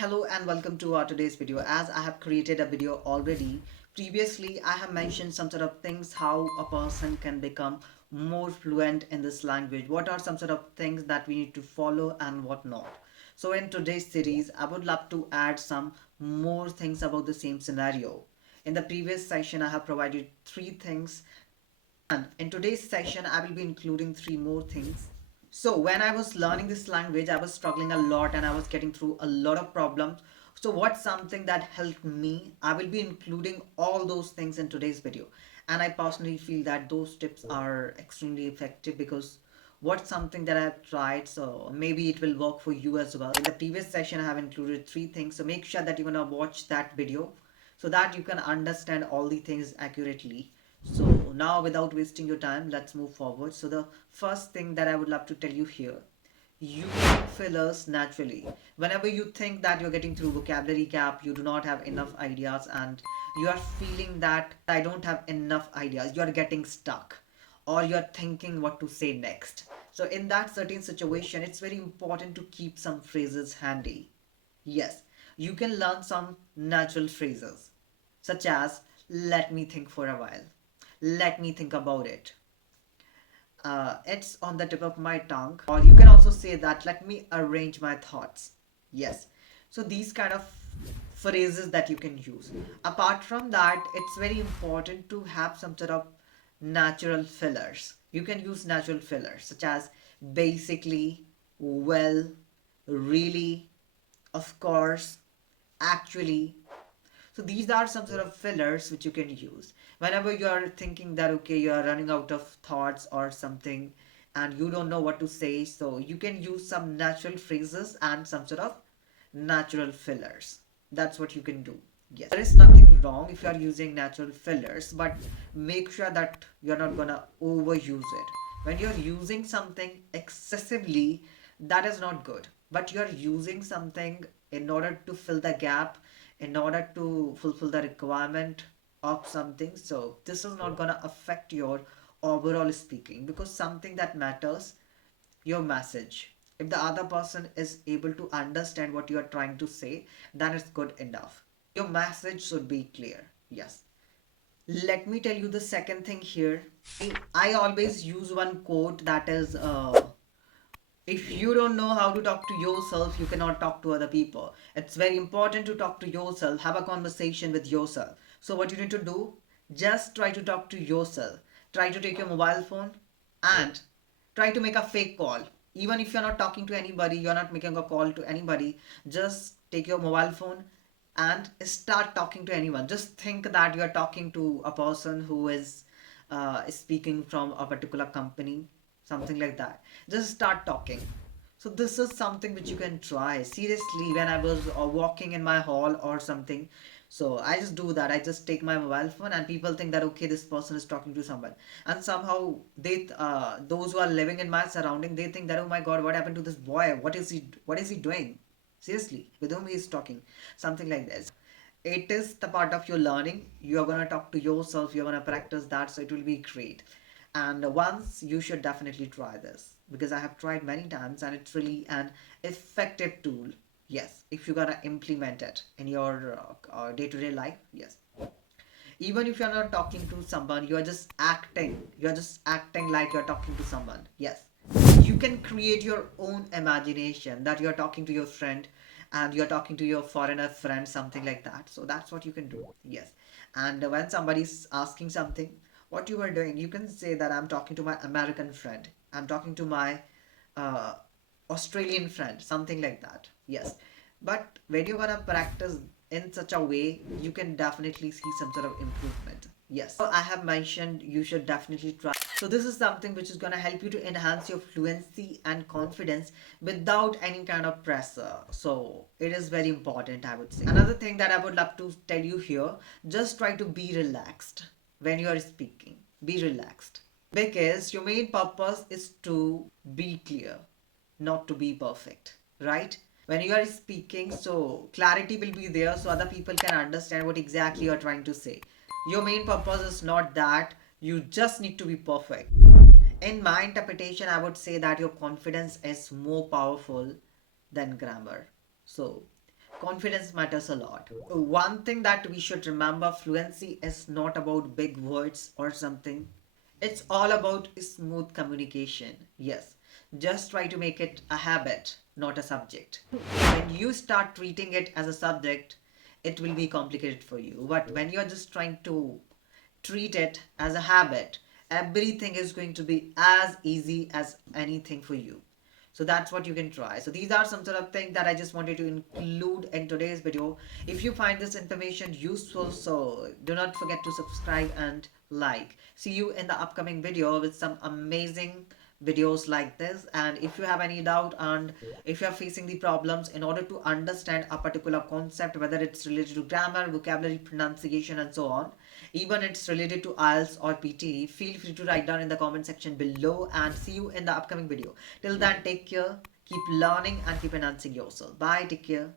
Hello and welcome to our today's video. As I have created a video already, previously I have mentioned some sort of things how a person can become more fluent in this language. What are some sort of things that we need to follow and what not. So in today's series, I would love to add some more things about the same scenario. In the previous session, I have provided three things, and in today's session, I will be including three more things. So when I was learning this language, I was struggling a lot and I was getting through a lot of problems. So what's something that helped me? I will be including all those things in today's video. And I personally feel that those tips are extremely effective because what's something that I've tried, so maybe it will work for you as well. In the previous session, I have included three things. So make sure that you're gonna watch that video so that you can understand all the things accurately. So now without wasting your time, let's move forward. So the first thing that I would love to tell you here, you fillers naturally. Whenever you think that you're getting through vocabulary gap, you do not have enough ideas and you are feeling that I don't have enough ideas, you are getting stuck or you're thinking what to say next. So in that certain situation, it's very important to keep some phrases handy. Yes, you can learn some natural phrases such as let me think for a while, let me think about it, it's on the tip of my tongue, or you can also say that let me arrange my thoughts. Yes, so these kind of phrases that you can use. Apart from that, it's very important to have some sort of natural fillers. You can use natural fillers such as basically, well, really, of course, actually. So these are some sort of fillers which you can use whenever you are thinking that okay, you are running out of thoughts or something and you don't know what to say. So you can use some natural phrases and some sort of natural fillers. That's what you can do. Yes, there is nothing wrong if you are using natural fillers, but make sure that you're not gonna overuse it. When you're using something excessively, that is not good. But you're using something in order to fill the gap, in order to fulfill the requirement of something. So this is not gonna affect your overall speaking because something that matters, your message. If the other person is able to understand what you are trying to say, then it's good enough. Your message should be clear. Yes. Let me tell you the second thing here. I always use one quote that is if you don't know how to talk to yourself, you cannot talk to other people. It's very important to talk to yourself, have a conversation with yourself. So, what you need to do, just try to talk to yourself. Try to take your mobile phone and try to make a fake call. Even if you're not talking to anybody, you're not making a call to anybody, just take your mobile phone and start talking to anyone. Just think that you're talking to a person who is speaking from a particular company, something like that. Just start talking. So this is something which you can try. Seriously, when I was walking in my hall or something, so I just do that. I just take my mobile phone and people think that okay, this person is talking to someone, and somehow those who are living in my surrounding, they think that oh my God, what happened to this boy? What is he doing? Seriously, with whom he is talking? Something like this. It is the part of your learning. You're gonna talk to yourself. You're gonna practice that, so it will be great. And once you should definitely try this because I have tried many times and it's really an effective tool. Yes, if you're gonna implement it in your day-to-day life, yes. Even if you're not talking to someone, you're just acting. You're just acting like you're talking to someone. Yes, you can create your own imagination that you're talking to your friend and you're talking to your foreigner friend, something like that. So that's what you can do. Yes. And when somebody's asking something, what you are doing, you can say that I'm talking to my American friend, I'm talking to my uh, Australian friend, something like that. Yes. But when you're gonna practice in such a way, you can definitely see some sort of improvement. Yes. So I have mentioned you should definitely try. So this is something which is gonna help you to enhance your fluency and confidence without any kind of pressure. So it is very important, I would say. Another thing that I would love to tell you here, just try to be relaxed when you are speaking. Be relaxed. Because your main purpose is to be clear, not to be perfect, right? When you are speaking, so clarity will be there so other people can understand what exactly you're trying to say. Your main purpose is not that you just need to be perfect. In my interpretation, I would say that your confidence is more powerful than grammar. So confidence matters a lot. One thing that we should remember, fluency is not about big words or something. It's all about smooth communication. Yes, just try to make it a habit, not a subject. When you start treating it as a subject, it will be complicated for you. But when you're just trying to treat it as a habit, everything is going to be as easy as anything for you. So that's what you can try. So these are some sort of things that I just wanted to include in today's video. If you find this information useful, so do not forget to subscribe and like. See you in the upcoming video with some amazing videos like this. And if you have any doubt and if you are facing the problems in order to understand a particular concept, whether it's related to grammar, vocabulary, pronunciation, and so on, even it's related to IELTS or PT, feel free to write down in the comment section below, and see you in the upcoming video. Till then, take care, keep learning and keep enhancing yourself. Bye, take care.